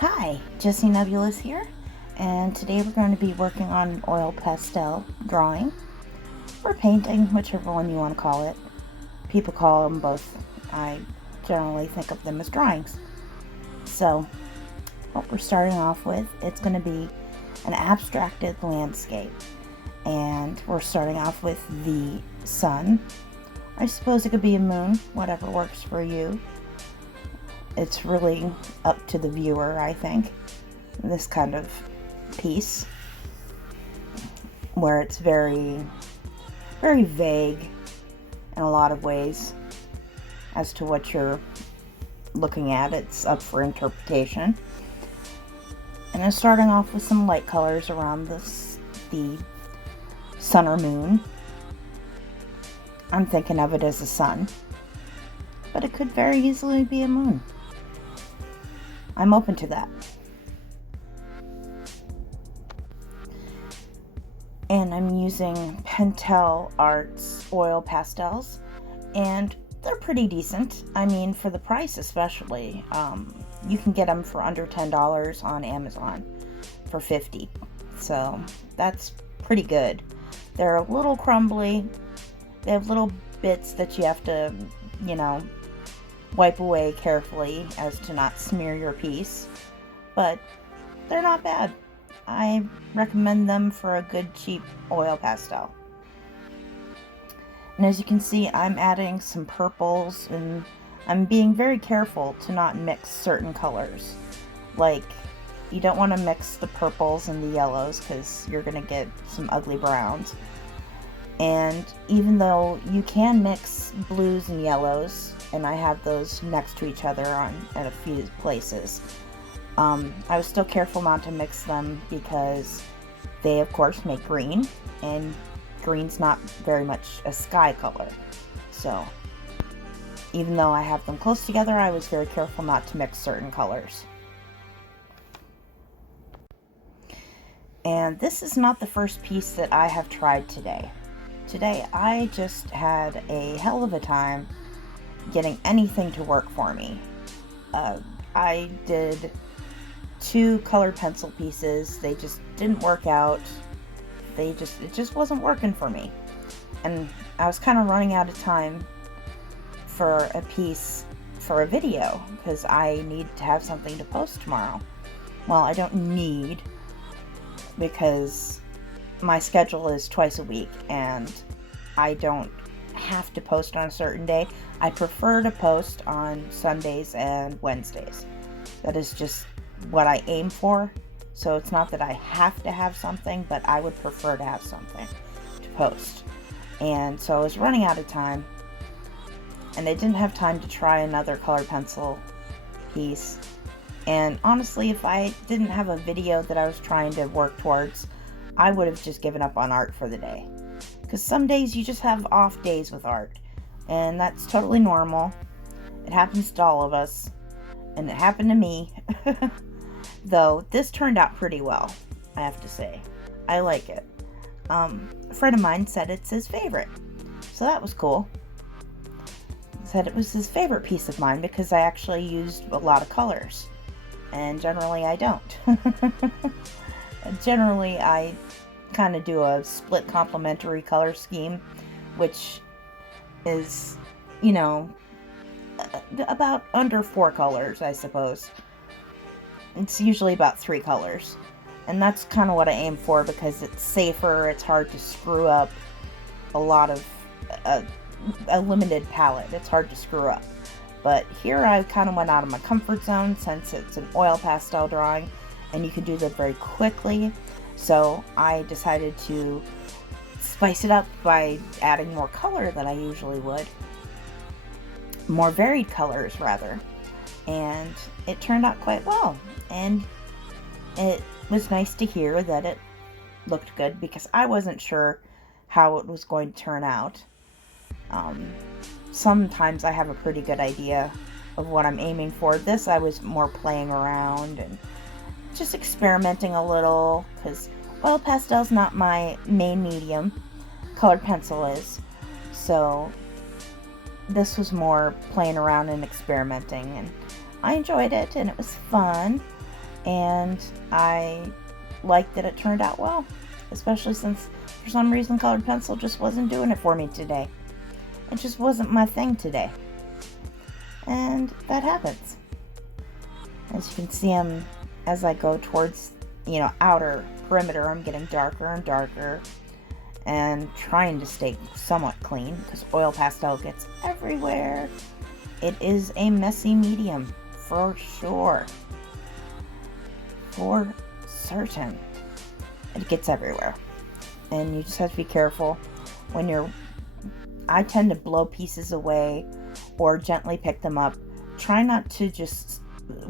Hi, Jessie Nebulous here, and today we're going to be working on an oil pastel drawing, or painting, whichever one you want to call it. People call them both. I generally think of them as drawings. So, what we're starting off with, it's going to be an abstracted landscape, and we're starting off with the sun. I suppose it could be a moon, whatever works for you. It's really up to the viewer, I think, this kind of piece, where it's very, very vague in a lot of ways as to what you're looking at. It's up for interpretation. And then starting off with some light colors around the sun or moon. I'm thinking of it as a sun, but it could very easily be a moon. I'm open to that. And I'm using Pentel Arts oil pastels, and they're pretty decent. I mean, for the price especially. You can get them for under $10 on Amazon for $50. So that's pretty good. They're a little crumbly. They have little bits that you have to, wipe away carefully as to not smear your piece, but they're not bad. I recommend them for a good cheap oil pastel. And as you can see, I'm adding some purples, and I'm being very careful to not mix certain colors. Like, you don't want to mix the purples and the yellows because you're going to get some ugly browns. And even though you can mix blues and yellows, and I have those next to each other at a few places, I was still careful not to mix them because they of course make green, and green's not very much a sky color. So even though I have them close together, I was very careful not to mix certain colors. And this is not the first piece that I have tried today. Today I just had a hell of a time getting anything to work for me. I did 2 colored pencil pieces. They just didn't work out. It just wasn't working for me. And I was kind of running out of time for a piece for a video because I need to have something to post tomorrow. Well, I don't need, because my schedule is twice a week and I don't have to post on a certain day. I prefer to post on Sundays and Wednesdays. That is just what I aim for. So it's not that I have to have something, but I would prefer to have something to post. And so I was running out of time, and I didn't have time to try another colored pencil piece. And honestly, if I didn't have a video that I was trying to work towards, I would have just given up on art for the day. Because some days you just have off days with art, and that's totally normal. It happens to all of us, and it happened to me. Though this turned out pretty well, I have to say. I like it. A friend of mine said it's his favorite, so that was cool. He said it was his favorite piece of mine because I actually used a lot of colors, and generally I don't. Generally I kind of do a split complementary color scheme, which is, about under 4 colors, I suppose. It's usually about 3 colors, and that's kind of what I aim for because it's safer. It's hard to screw up a lot of a limited palette. It's hard to screw up, but here I kind of went out of my comfort zone since it's an oil pastel drawing and you can do that very quickly. So I decided to spice it up by adding more color than I usually would. More varied colors, rather. And it turned out quite well. And it was nice to hear that it looked good because I wasn't sure how it was going to turn out. Sometimes I have a pretty good idea of what I'm aiming for. This I was more playing around and just experimenting a little because oil pastel's not my main medium. Colored pencil is. So this was more playing around and experimenting, and I enjoyed it and it was fun. and I like that it turned out well, especially since for some reason colored pencil just wasn't doing it for me today. It just wasn't my thing today, and that happens. As you can see, as I go towards, outer perimeter, I'm getting darker and darker and trying to stay somewhat clean because oil pastel gets everywhere. It is a messy medium for sure. For certain. It gets everywhere. And you just have to be careful when I tend to blow pieces away or gently pick them up. Try not to just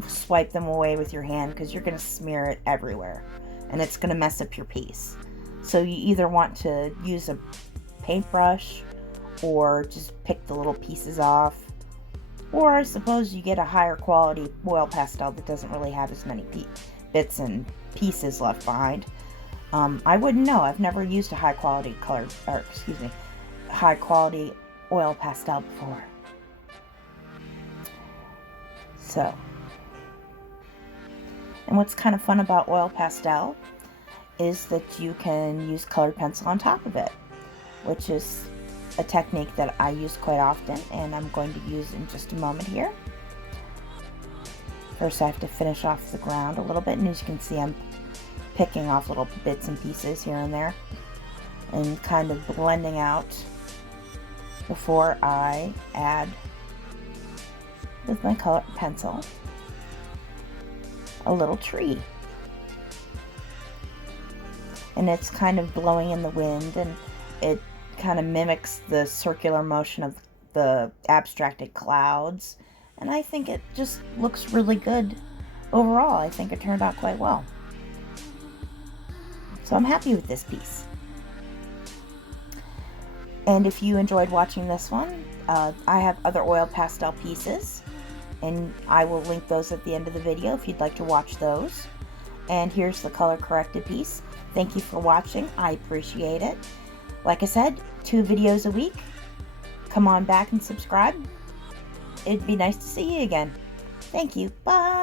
swipe them away with your hand because you're going to smear it everywhere and it's going to mess up your piece. So you either want to use a paintbrush or just pick the little pieces off, or I suppose you get a higher quality oil pastel that doesn't really have as many bits and pieces left behind. I wouldn't know. I've never used a high quality oil pastel before. So, and what's kind of fun about oil pastel is that you can use colored pencil on top of it, which is a technique that I use quite often and I'm going to use in just a moment here. First I have to finish off the ground a little bit, and as you can see I'm picking off little bits and pieces here and there and kind of blending out before I add with my colored pencil a little tree. And it's kind of blowing in the wind, and it kind of mimics the circular motion of the abstracted clouds, and I think it just looks really good overall. I think it turned out quite well. So I'm happy with this piece. And if you enjoyed watching this one, I have other oil pastel pieces, and I will link those at the end of the video if you'd like to watch those. And here's the color corrected piece. Thank you for watching. I appreciate it. Like I said, 2 videos a week. Come on back and subscribe. It'd be nice to see you again. Thank you. Bye.